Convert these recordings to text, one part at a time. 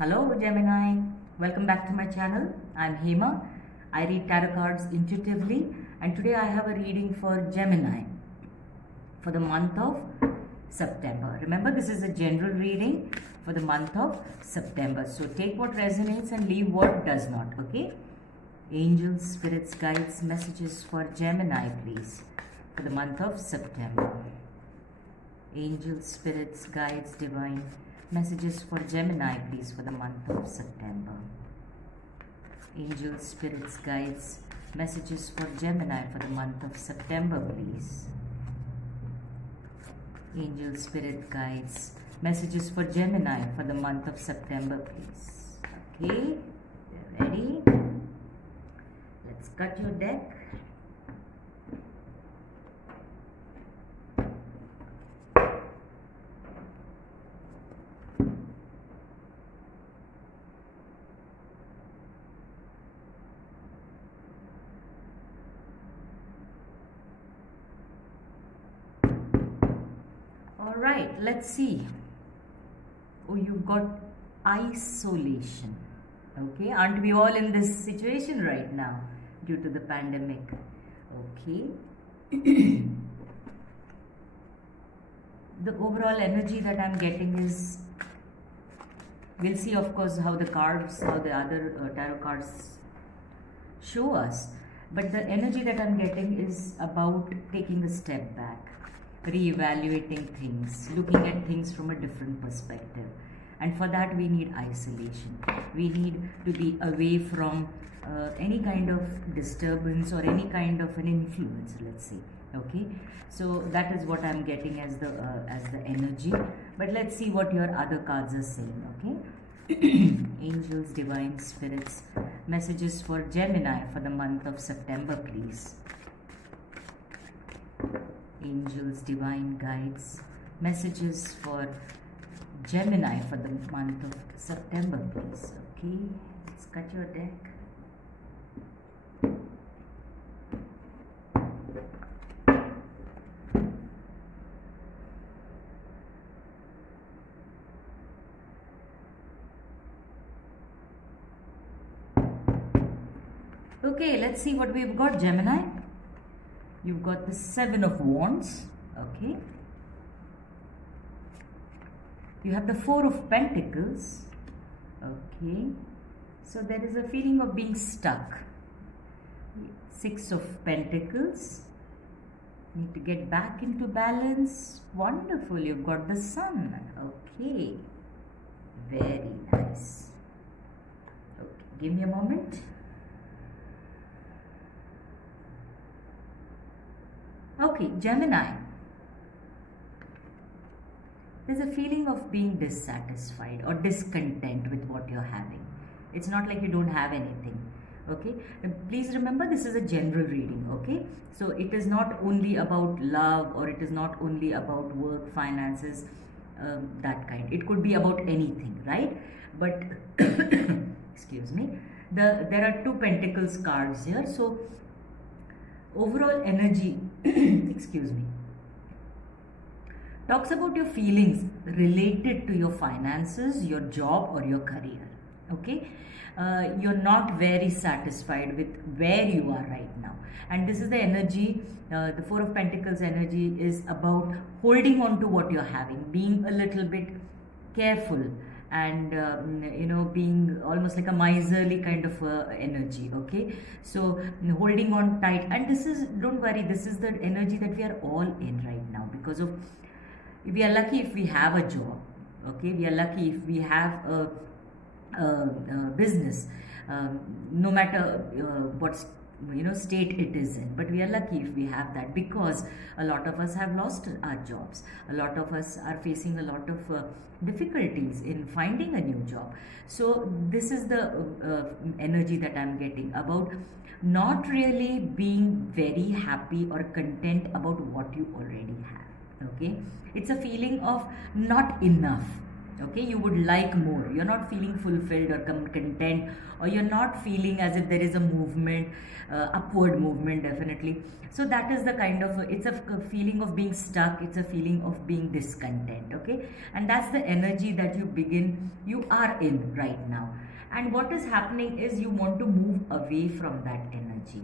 Hello Gemini, welcome back to my channel. I'm Hema. I read tarot cards intuitively and today I have a reading for Gemini for the month of September. Remember, this is a general reading for the month of September. So take what resonates and leave what does not, okay? Angels, spirits, guides, messages for Gemini, please, for the month of September. Angels, spirits, guides, divine messages for Gemini, please, for the month of September. Angels, spirits, guides, messages for Gemini for the month of September, please. Angels, spirit, guides, messages for Gemini for the month of September, please. Okay, ready? Let's cut your deck. Alright, let's see. Oh, you've got isolation. Okay, aren't we all in this situation right now due to the pandemic? Okay. The overall energy that I'm getting is, we'll see of course how the cards, how the other tarot cards show us. But the energy that I'm getting is about taking a step back, re-evaluating things, looking at things from a different perspective. And for that we need isolation. We need to be away from any kind of disturbance or any kind of an influence, let's say. Okay, so that is what I'm getting as the energy. But let's see what your other cards are saying. Okay. Angels, divine, spirits, messages for Gemini for the month of September, please. Angels, divine, guides, messages for Gemini for the month of September, please. Okay, let's cut your deck. Okay, let's see what we've got, Gemini. You've got the Seven of Wands. Okay. You have the Four of Pentacles. Okay. So there is a feeling of being stuck. Six of Pentacles. Need to get back into balance. Wonderful. You've got the Sun. Okay. Very nice. Okay. Give me a moment. Okay, Gemini. There's a feeling of being dissatisfied or discontent with what you're having. It's not like you don't have anything. Okay, and please remember, this is a general reading. Okay, so it is not only about love, or it is not only about work, finances, that kind. It could be about anything, right? But excuse me, there are two Pentacles cards here. So overall energy excuse me, talks about your feelings related to your finances, your job, or your career. Okay, you're not very satisfied with where you are right now, and this is the energy. The Four of Pentacles energy is about holding on to what you're having, being a little bit careful, and you know, being almost like a miserly kind of energy. Okay, so holding on tight. And this is, don't worry, this is the energy that we are all in right now, because of, we are lucky if we have a job. Okay, we are lucky if we have a business, no matter what state it is in. But we are lucky if we have that, because a lot of us have lost our jobs. A lot of us are facing a lot of difficulties in finding a new job. So this is the energy that I'm getting about not really being very happy or content about what you already have. Okay, it's a feeling of not enough. Okay, you would like more. You're not feeling fulfilled or content, or you're not feeling as if there is a movement, upward movement, definitely. So that is the kind of, it's a feeling of being stuck, it's a feeling of being discontent. Okay, and that's the energy that you are in right now. And what is happening is you want to move away from that energy,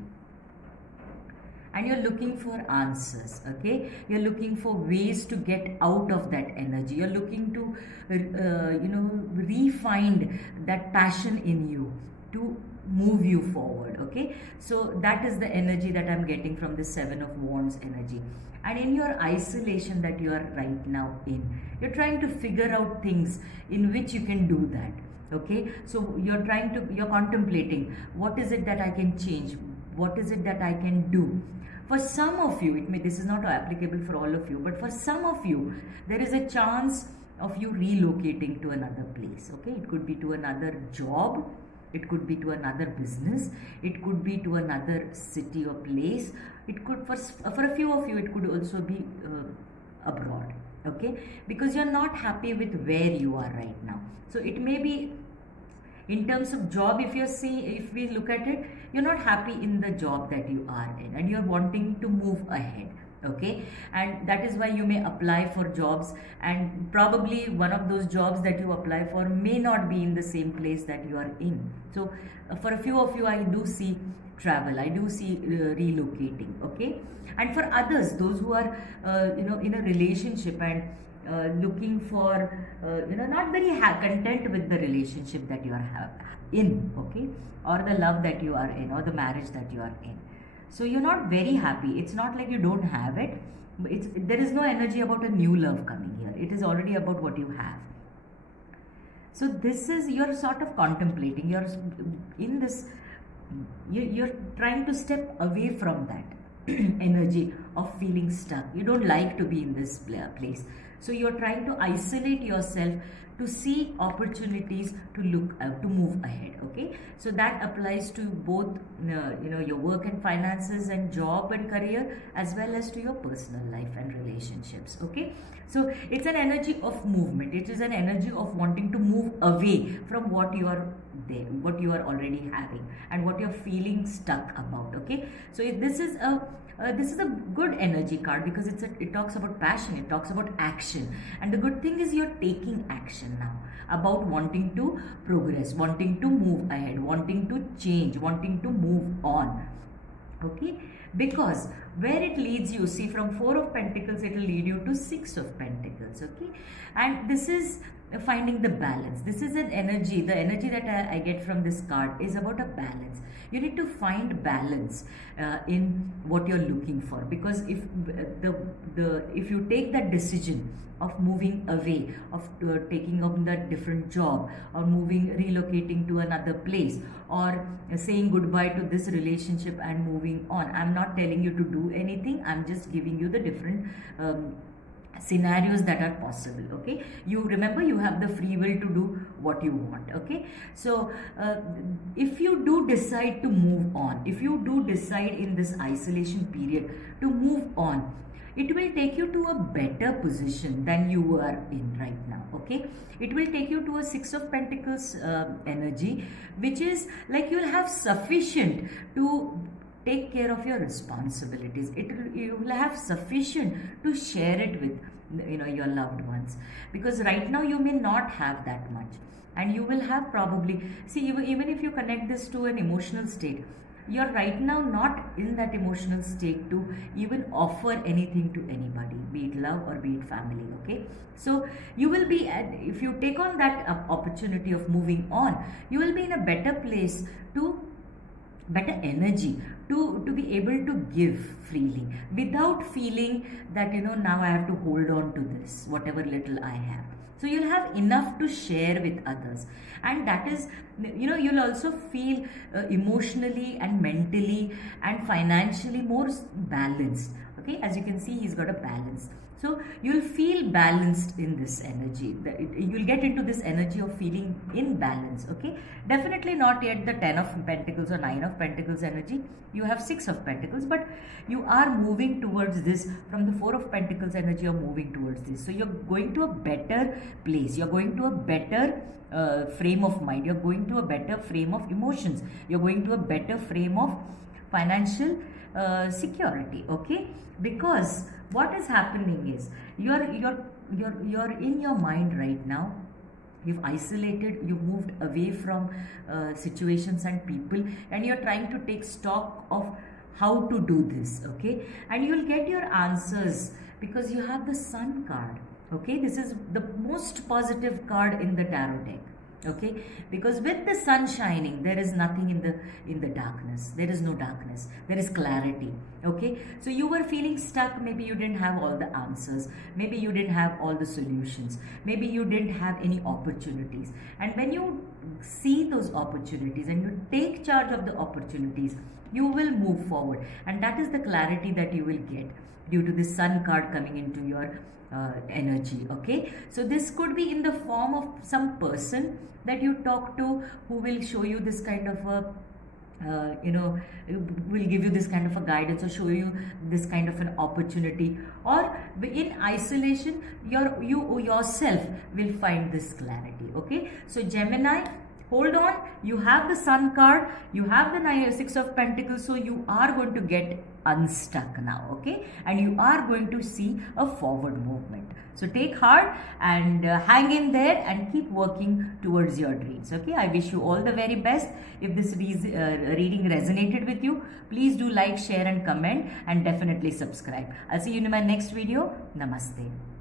and you're looking for answers. Okay, you're looking for ways to get out of that energy. You're looking to re-find that passion in you to move you forward. Okay, so that is the energy that I'm getting from the Seven of Wands energy. And in your isolation that you are right now in, you're trying to figure out things in which you can do that. Okay, so you're contemplating, what is it that I can change, what is it that I can do. For some of you, this is not applicable for all of you, but for some of you, there is a chance of you relocating to another place. Okay, it could be to another job, it could be to another business, it could be to another city or place. It could, for a few of you, it could also be abroad. Okay, because you're not happy with where you are right now. So it may be in terms of job. If we look at it, you're not happy in the job that you are in, and you're wanting to move ahead. Okay, and that is why you may apply for jobs, and probably one of those jobs that you apply for may not be in the same place that you are in. So for a few of you, I do see travel, I do see relocating. Okay, and for others, those who are in a relationship and looking for not very content with the relationship that you are in, okay, or the love that you are in, or the marriage that you are in. So you're not very happy. It's not like you don't have it. There is no energy about a new love coming here. It is already about what you have. So this is, you're sort of contemplating, you're in this, you're trying to step away from that energy of feeling stuck. You don't like to be in this place. So you're trying to isolate yourself to see opportunities to to move ahead. Okay, so that applies to both your work and finances, and job and career, as well as to your personal life and relationships. Okay, so it's an energy of movement. It is an energy of wanting to move away from what you are what you are already having, and what you're feeling stuck about. Okay, so this is a good energy card, because it talks about passion, it talks about action, and the good thing is you're taking action now about wanting to progress, wanting to move ahead, wanting to change, wanting to move on. Okay, because where it leads you, see, from Four of Pentacles, it will lead you to Six of Pentacles. Okay, and this is finding the balance. This is an energy, the energy that I get from this card is about a balance. You need to find balance in what you're looking for, because if you take that decision of moving away, of taking up that different job, or relocating to another place, or saying goodbye to this relationship and moving on, I'm not telling you to do anything, I'm just giving you the different scenarios that are possible. Okay, you remember, you have the free will to do what you want. Okay, so if you do decide to move on, if you do decide in this isolation period to move on, it will take you to a better position than you are in right now. Okay, it will take you to a Six of Pentacles energy, which is like you'll have sufficient to take care of your responsibilities. You will have sufficient to share it with your loved ones, because right now you may not have that much, and you will have probably, see, even if you connect this to an emotional state, you're right now not in that emotional state to even offer anything to anybody, be it love or be it family. Okay, so you will be if you take on that opportunity of moving on, you will be in a better place, to better energy to be able to give freely, without feeling that now I have to hold on to this whatever little I have. So you'll have enough to share with others, and that is, you'll also feel emotionally and mentally and financially more balanced. Okay, as you can see, he's got a balance. So you'll feel balanced in this energy. You'll get into this energy of feeling in balance. Okay, definitely not yet the 10 of Pentacles or 9 of Pentacles energy. You have 6 of Pentacles, but you are moving towards this. From the 4 of Pentacles energy, you're moving towards this. So you're going to a better place. You're going to a better frame of mind. You're going to a better frame of emotions. You're going to a better frame of financial security. Okay, because what is happening is you're in your mind right now. You've isolated, you moved away from situations and people, and you're trying to take stock of how to do this. Okay, and you'll get your answers because you have the Sun card. Okay, this is the most positive card in the tarot deck. Okay, because with the sun shining, there is nothing in the darkness. There is no darkness, there is clarity. Okay, so you were feeling stuck. Maybe you didn't have all the answers, maybe you didn't have all the solutions, maybe you didn't have any opportunities. And when you see those opportunities and you take charge of the opportunities, you will move forward, and that is the clarity that you will get due to the Sun card coming into your energy. Okay, so this could be in the form of some person that you talk to who will show you this kind of a will give you this kind of a guidance or show you this kind of an opportunity, or in isolation you yourself will find this clarity. Okay, so Gemini, hold on, you have the Sun card, you have the 6 of Pentacles, so you are going to get unstuck now. Okay, and you are going to see a forward movement. So take heart and hang in there and keep working towards your dreams. Okay, I wish you all the very best. If this reading resonated with you, please do like, share and comment, and definitely subscribe. I'll see you in my next video. Namaste.